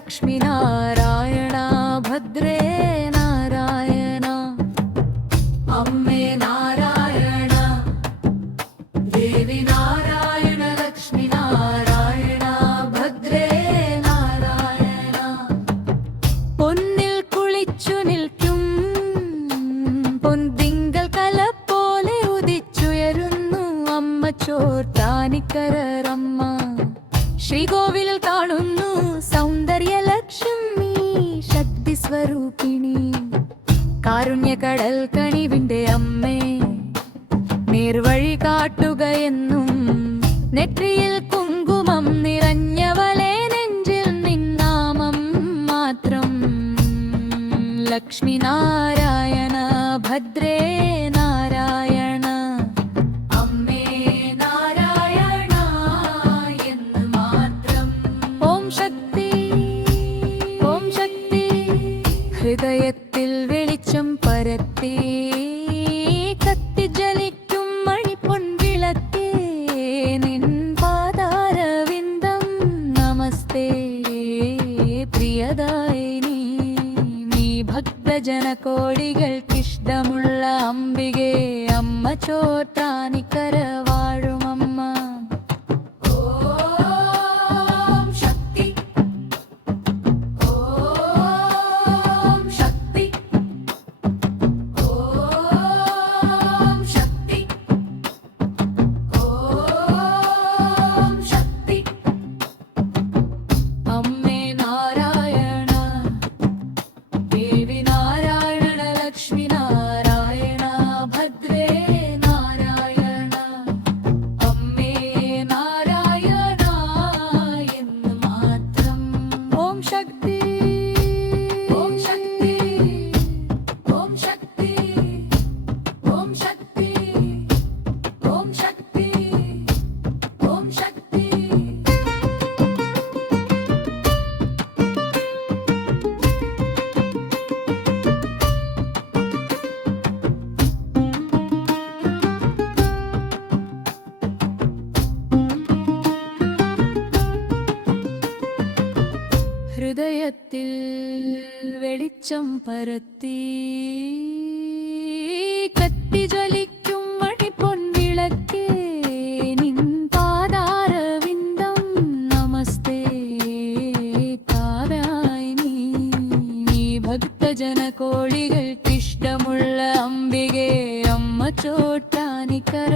ലക്ഷ്മി നാരായണ ഭദ്രേ നാരായണ അമ്മേ നാരായണ ദേവി നാരായണ ലക്ഷ്മി നാരായണ ഭദ്രേ നാരായണ പൊന്നിൽ കുളിച്ചു നിൽക്കും പൊന്തിങ്കൾ കല പോലെ ഉദിച്ചുയരുന്നു അമ്മ ചോർത്താനിക്കരമ്മ ശ്രീകോവിലിൽ കാണുന്നു സൗന്ദര്യലക്ഷ്മി ശക്തി സ്വരൂപിണി കാരുണ്യകടൽ കണിവിന്റെ അമ്മേ നേർവഴി കാട്ടുകയെന്നും നെற்றிയിൽ കുങ്കുമം നിറഞ്ഞവളെ നെഞ്ചിൽ നിന്നാമം മാത്രം ലക്ഷ്മി നാരായണ ഭദ്രേ നാരായണ അമ്മേ നാരായണ എന്ന് മാത്രം ഓം ശക്തി ഓം ശക്തി ഹൃദയത്തിൽ വെളിച്ചം പരത്തി കത്തിജ്വലിക്കും മണിപ്പൊൻവിളക്കേ നിൻ പാദാരവിന്ദം നമസ്തേ പ്രിയദായിനി നീ ഭക്തജനകോടികൾക്കിഷ്ടമുള്ള അംബികേ അമ്മ ചോറ്റാനിക്കര വാഴുമമ്മ ഓം ശക്തി ഓം ശക്തി ഓം ശക്തി ഓം ശക്തി അമ്മേ നാരായണ ദേവി നാരായണ ലക്ഷ്മി നാരായണ ഭദ്രേ നാരായണ അമ്മേ നാരായണ എന്ന് മാത്രം ഓം ശക്തി ഓം ശക്തി ഓം ശക്തി ഓം ശക്തി ഓം ശക്തി ഓം ശക്തി ഹൃദയത്തിൽ വെളിച്ചം പരത്തി കത്തിജ്വലിക്കും മണിപ്പൊൻവിളക്കേ നിൻ പാദാരവിന്ദം നമസ്തേ കാരായിനി നീ ഭക്തജനകോടികൾക്കിഷ്ടമുള്ള അംബികേ അമ്മ ചോറ്റാനിക്കര